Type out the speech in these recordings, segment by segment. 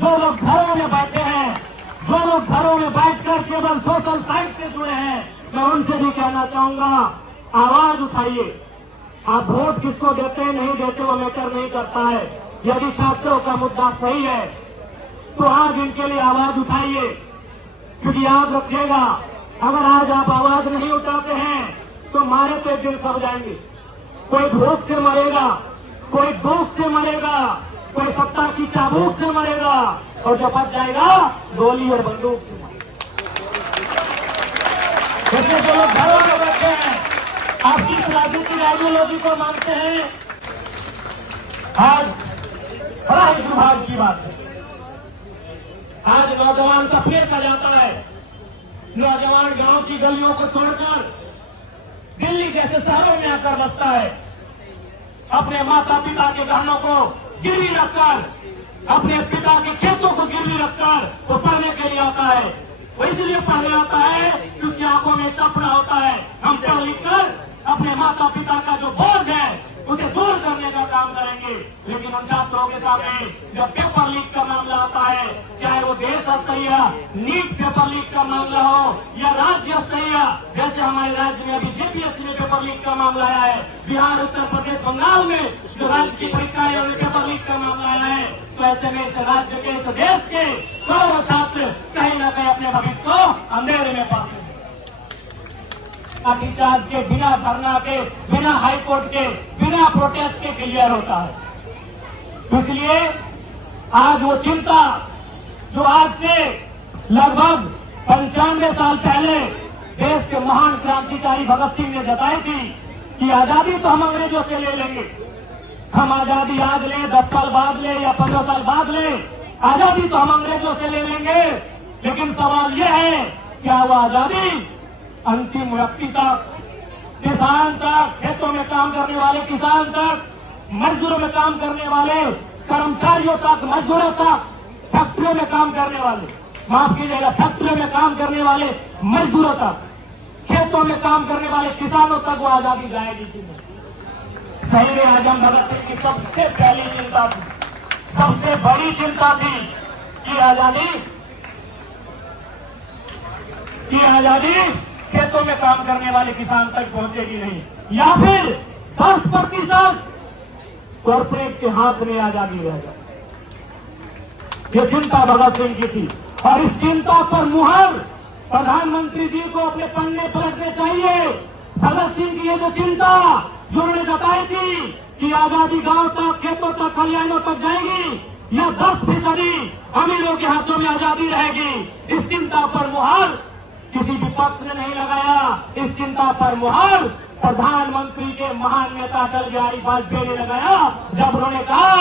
जो लोग घरों में बैठे हैं, जो लोग घरों में बैठकर केवल सोशल साइट से जुड़े हैं, मैं उनसे भी कहना चाहूंगा, आवाज उठाइए। आप वोट किसको देते हैं नहीं देते वो मैटर नहीं करता है। यदि छात्रों का मुद्दा सही है तो आज इनके लिए आवाज उठाइए, क्योंकि याद रखिएगा, अगर आज आप आवाज नहीं उठाते हैं तो मारे तो एक दिन सब जाएंगे। कोई भूख से मरेगा, कोई दुख से मरेगा, कोई सत्ता की चाबुक से मरेगा, और जो बच जाएगा गोली और बंदूक से मरेगा। जैसे जो लोग घरों में बैठे हैं, आप किस राजनीतिक आइडियोलॉजी को मानते हैं? आज बड़ा ही दुर्भाग्य की बात है, आज नौजवान सपने सजाता है, नौजवान गांव की गलियों को छोड़कर दिल्ली जैसे शहरों में आकर बसता है, अपने माता पिता के गहनों को गिरवी रखकर, अपने पिता के खेतों को गिरवी रखकर वो पढ़ने के लिए आता है। वो इसलिए पढ़ने आता है कि उसकी आंखों में सपना होता है, हम पढ़ लिख कर अपने माता पिता का जो बोझ है उसे दूर करने का काम करेंगे। लेकिन हम छात्रों के सामने जब पेपर लीक का मामला आता है, चाहे वो देश स्तरीय नीट पेपर लीक का मामला हो या राज्य स्तरीय, जैसे हमारे राज्य में अभी जेपीएससी में पेपर लीक का मामला आया है, बिहार, उत्तर प्रदेश, बंगाल में जो राज्य की परीक्षाएं और पेपर लीक का मामला आया है, तो ऐसे में इस राज्य के, इस देश के करोड़ों छात्र कहीं न कहीं अपने भविष्य को अंधेरे में पाते हैं। लाठीचार्ज के बिना, धरना के बिना, हाईकोर्ट के बिना, प्रोटेस्ट के क्लियर होता है। इसलिए आज वो चिंता जो आज से लगभग 95 साल पहले देश के महान क्रांतिकारी भगत सिंह ने जताई थी कि आजादी तो हम अंग्रेजों से ले लेंगे, हम आजादी आज ले, 10 साल बाद ले या 15 साल बाद ले, आजादी तो हम अंग्रेजों से ले लेंगे। लेकिन सवाल यह है, क्या वो आजादी अंतिम व्यक्ति तक, किसान तक, खेतों में काम करने वाले किसान तक, मजदूरों में काम करने वाले कर्मचारियों तक, मजदूरों तक, फैक्ट्रियों में काम करने वाले, माफ कीजिएगा, फैक्ट्रियों में काम करने वाले मजदूरों तक, खेतों में काम करने वाले किसानों तक वो आजादी जाएगी कि नहीं? शहीद आजम भगत सिंह की सबसे पहली चिंता थी, सबसे बड़ी चिंता थी कि आजादी खेतों में काम करने वाले किसान तक पहुंचेगी नहीं, या फिर 10% कॉर्पोरेट के हाथ में आजादी रह जाए। ये चिंता भगत सिंह की थी, और इस चिंता पर मुहर प्रधानमंत्री जी को अपने पन्ने पलटने चाहिए। भगत सिंह की ये जो चिंता जो उन्होंने जताई थी कि आजादी गांव तक, खेतों तक, खलिहानों तक जाएगी, या 10% अमीरों के हाथों में आजादी रहेगी, इस चिंता पर मुहर किसी विपक्ष ने नहीं लगाया। इस चिंता पर मुहर प्रधानमंत्री के महान नेता अटल बिहारी वाजपेयी ने लगाया, जब उन्होंने कहा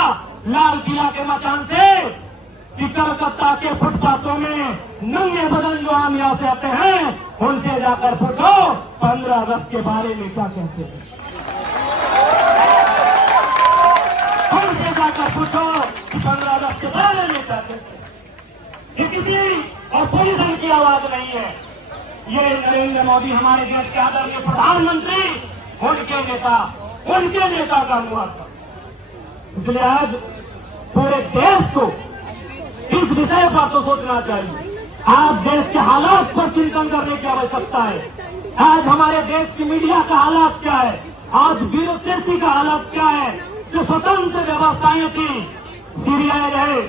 लाल किला के मचान से कि कलकत्ता के फुटपाथों में नंगे बदन जो आम यहाँ से आते हैं उनसे जाकर पूछो 15 अगस्त के बारे में क्या कहते हैं, उनसे जाकर पूछो कि 15 अगस्त के बारे में क्या कहते हैं। ये किसी ऑपोजिशन की आवाज नहीं है, ये नरेंद्र मोदी हमारे देश के आदरणीय प्रधानमंत्री, उनके नेता का मुहर था। इसलिए आज पूरे देश को इस विषय पर तो सोचना चाहिए। आज देश के हालात पर चिंतन करने की आवश्यकता है। आज हमारे देश की मीडिया का हालात क्या है, आज ब्यूरोक्रेसी का हालात क्या है। जो स्वतंत्र व्यवस्थाएं थी, सीबीआई रहे,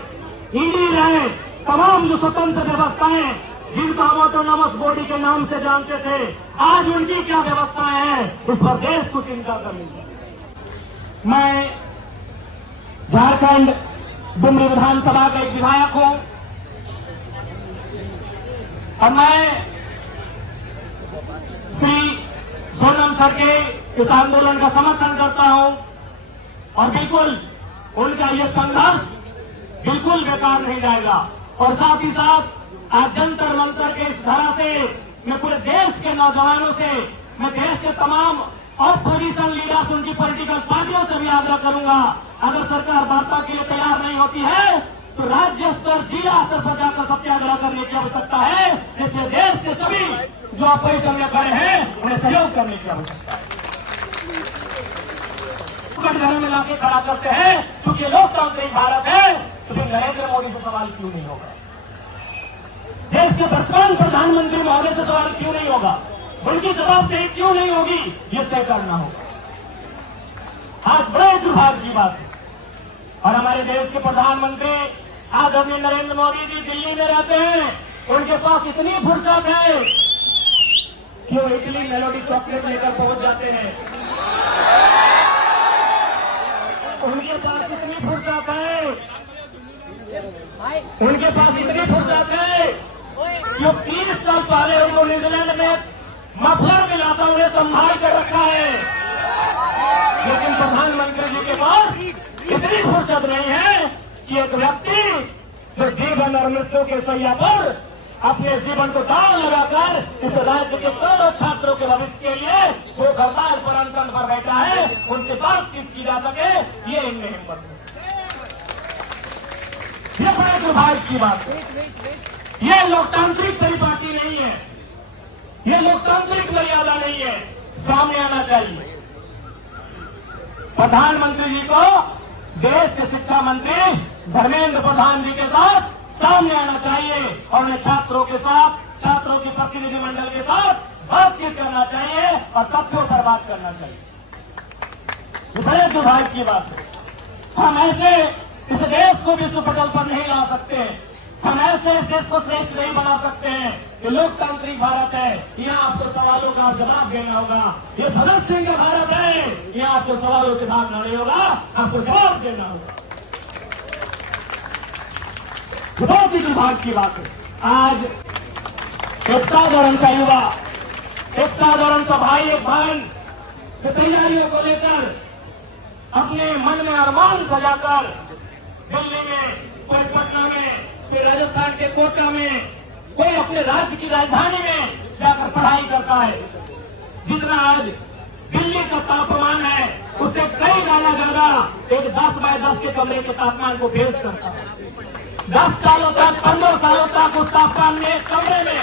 ईडी रहे, तमाम जो स्वतंत्र व्यवस्थाएं जिनको हम ऑटोनॉमस बॉडी के नाम से जानते थे, आज उनकी क्या व्यवस्थाएं हैं, इस पर देश को चिंता करनी चाहिए। मैं झारखंड डुमरी विधानसभा का एक विधायक हूं, और मैं श्री सोनम सर के इस आंदोलन का समर्थन करता हूं, और बिल्कुल उनका ये संघर्ष बिल्कुल बेकार नहीं जाएगा। और साथ ही साथ आज जंतर मंतर के इस धारा से मैं पूरे देश के नौजवानों से, मैं देश के तमाम ऑपोजिशन लीडर्स, उनकी पॉलिटिकल पार्टियों से भी आग्रह करूंगा, अगर सरकार वार्ता के लिए तैयार नहीं होती है तो राज्य स्तर, जिला स्तर पर जाकर सत्याग्रह करने की आवश्यकता है, जिससे देश के सभी जो ऑपोजिशन में खड़े हैं उन्हें सहयोग करने की आवश्यकता है। घर में लाके खड़ा करते हैं, क्योंकि लोकतांत्रिक भारत है, तो फिर नरेंद्र मोदी से सवाल क्यों नहीं होगा? देश के वर्तमान प्रधानमंत्री महोदय से सवाल क्यों नहीं होगा? उनकी जवाबदेही क्यों नहीं होगी? ये तय करना होगा। आज बड़े दुर्भाग्य की बात है। और हमारे देश के प्रधानमंत्री आदरणीय नरेंद्र मोदी जी दिल्ली में रहते हैं। उनके पास इतनी फुर्सत है कि वो इटली मेलोडी चॉकलेट लेकर पहुंच जाते हैं। उनके पास इतनी फुर्सत है, उनके पास इतनी फुर्सत है कि 30 साल पहले उनको न्यूजीलैंड में मफलर मिला था, उन्हें संभाल कर रखा है। लेकिन प्रधानमंत्री जी के पास इतनी फुर्सत नहीं है कि एक व्यक्ति जो जीवन और मृत्यु के सैया पर अपने जीवन को दाव लगाकर इस राज्य के करोड़ों छात्रों के भविष्य के लिए जो हड़ताल पर अनशन पर बैठा है, उनसे बातचीत की जा सके, ये इनमें हिम्मत है। ये बड़े दुर्भाग्य की बात है। ये लोकतांत्रिक परिपाटी नहीं है, ये लोकतांत्रिक मर्यादा नहीं है। सामने आना चाहिए। प्रधानमंत्री जी को देश के शिक्षा मंत्री धर्मेंद्र प्रधान जी के साथ सामने आना चाहिए और उन्हें छात्रों के साथ, छात्रों के प्रतिनिधिमंडल के साथ बातचीत करना चाहिए और तथ्यों पर बात करना चाहिए। ये बड़े दुर्भाग्य की बात है। हम ऐसे इस देश को विश्व पटल पर नहीं ला सकते। हम ऐसे इस देश को श्रेष्ठ नहीं बना सकते हैं। ये लोकतांत्रिक भारत है, यहाँ आपको सवालों का जवाब देना होगा। ये भगत सिंह का भारत है, यहाँ आपको सवालों से भागना नहीं होगा, आपको जवाब देना होगा। बहुत ही दुर्भाग्य की बात है। आज एक साधारण सा युवा, एक साधारण सा भाई, एक बहन की तैयारियों को लेकर अपने मन में अरमान सजाकर दिल्ली में, कोई पटना में, कोई राजस्थान के कोटा में, कोई अपने राज्य की राजधानी में जाकर पढ़ाई करता है। जितना आज दिल्ली का तापमान है उससे कई गुना ज्यादा एक 10 बाय 10 के कमरे के तापमान को फेस करता है। 10 सालों तक, 15 सालों तक उस तापमान में, कमरे में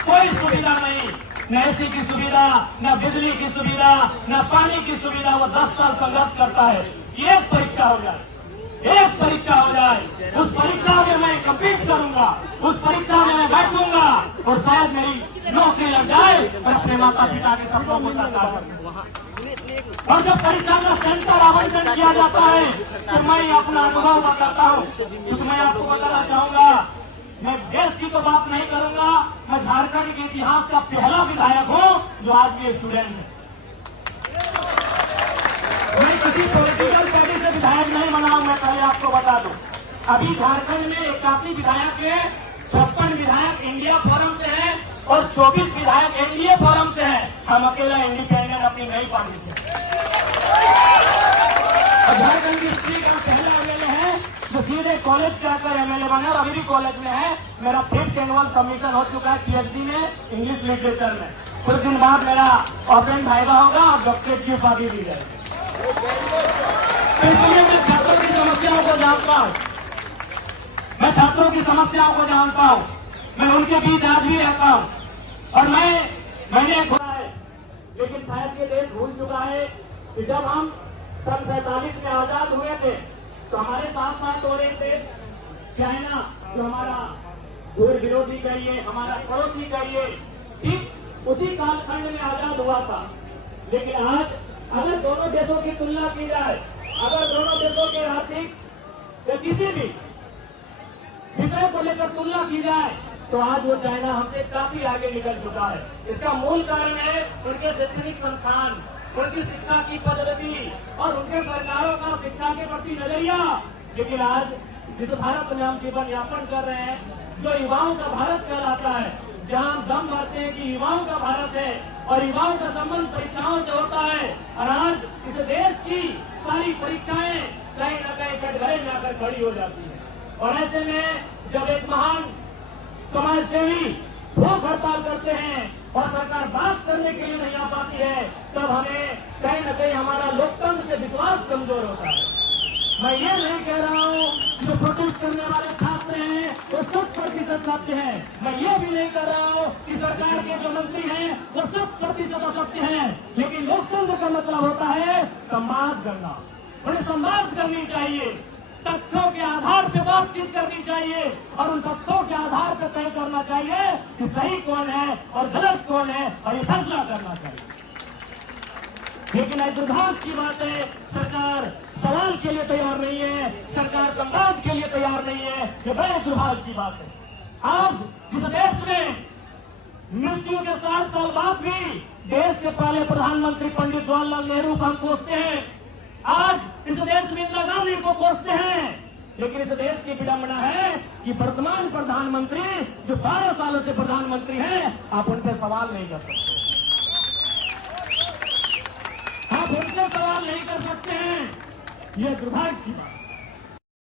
कोई सुविधा नहीं, न एसी की सुविधा, न बिजली की सुविधा, न पानी की सुविधा। वो 10 साल संघर्ष करता है कि एक परीक्षा हो जाए, एक परीक्षा हो जाए, उस परीक्षा में मैं कम्पीट करूंगा, उस परीक्षा में मैं बैठूंगा और शायद मेरी नौकरी लग जाए और अपने माता पिता के सपनों को साकार कर सकूं। और जब परीक्षा का सेंटर आवंटन किया जाता है तो मैं अपना अनुभव बताता हूँ, क्योंकि मैं आपको बताना चाहूंगा। मैं देश की तो बात नहीं करूंगा, मैं झारखंड के इतिहास का पहला विधायक हूँ जो आज भी स्टूडेंट है। मैं किसी पॉलिटिकल पार्टी से विधायक नहीं बना हूं, मैं पहले आपको बता दूं। अभी झारखंड में 81 विधायक है, 56 विधायक इंडिया फोरम से हैं और 24 विधायक एनडीए फोरम से हैं। हम अकेला इंडिपेंडेंट अपनी नई पार्टी से। झारखंड की हिस्ट्री का पहला एमएलए है जो सीधे कॉलेज से आकर एमएलए बने और अभी भी कॉलेज में है। मेरा 5th एनुअल सबमिशन हो चुका है पीएचडी में, इंग्लिश लिटरेचर में। कुछ दिन बाद मेरा ओपन वाइवा होगा और डॉक्टरेट की उपाधि दी जाएगी। इसलिए मैं छात्रों की समस्याओं को जानता हूं, मैं छात्रों की समस्याओं को जानता हूं, मैं उनके बीच आज भी रहता हूं। और मैंने खोला है, लेकिन शायद ये देश भूल चुका है कि जब हम सन 47 में आजाद हुए थे तो हमारे साथ साथ और एक देश चाइना, जो हमारा दूर विरोधी कहिए, हमारा पड़ोसी कहिए, ठीक उसी कालखंड में आजाद हुआ था। लेकिन आज अगर दोनों देशों की तुलना की जाए, अगर दोनों देशों के आर्थिक या किसी भी विषय को लेकर तुलना की जाए तो आज वो चाइना हमसे काफी आगे निकल चुका है। इसका मूल कारण है उनके शैक्षणिक संस्थान, उनकी शिक्षा की पद्धति और उनके सरकारों का शिक्षा के प्रति नजरिया। लेकिन आज जिस भारत में हम जीवन यापन कर रहे हैं, जो युवाओं का भारत कहलाता है, जहां हम दम भरते हैं कि युवाओं का भारत है और युवाओं का संबंध परीक्षाओं से होता है, और आज इस देश की सारी परीक्षाएं कहीं न कहीं कटघरे में आकर खड़ी हो जाती है। और ऐसे में जब एक महान समाज सेवी भूख हड़ताल करते हैं और सरकार बात करने के लिए नहीं आ पाती है, तब हमें कहीं न कहीं हमारा लोकतंत्र से विश्वास कमजोर होता है। मैं ये नहीं कह रहा हूँ जो प्रोटेस्ट करने वाले छात्र हैं वो 100% सत्य है। मैं ये भी नहीं कह रहा हूँ कि सरकार के जो मंत्री हैं वो 100% सत्य हैं। लेकिन लोकतंत्र का मतलब होता है संवाद करना, उन्हें संवाद करनी चाहिए। तथ्यों के आधार पर बातचीत करनी चाहिए और उन तथ्यों के आधार पर तय करना चाहिए कि सही कौन है और गलत कौन है और ये फैसला करना चाहिए। लेकिन आज दुर्भाग्य की बात है, सरकार सवाल के लिए तैयार नहीं है, सरकार संवाद के लिए तैयार नहीं है। ये बड़े दुर्भाग्य की बात है। आज जिस देश में मृत्यु के 60 साल बाद भी देश के पहले प्रधानमंत्री पंडित जवाहरलाल नेहरू को हम कोसते हैं, आज इस देश में इंदिरा गांधी को कोसते हैं, लेकिन इस देश की विडंबना है कि वर्तमान प्रधानमंत्री जो 12 सालों से प्रधानमंत्री हैं, आप उन पर सवाल नहीं कर सकते, आप उनसे सवाल नहीं कर सकते हैं। यह दुर्भाग्य की बात है।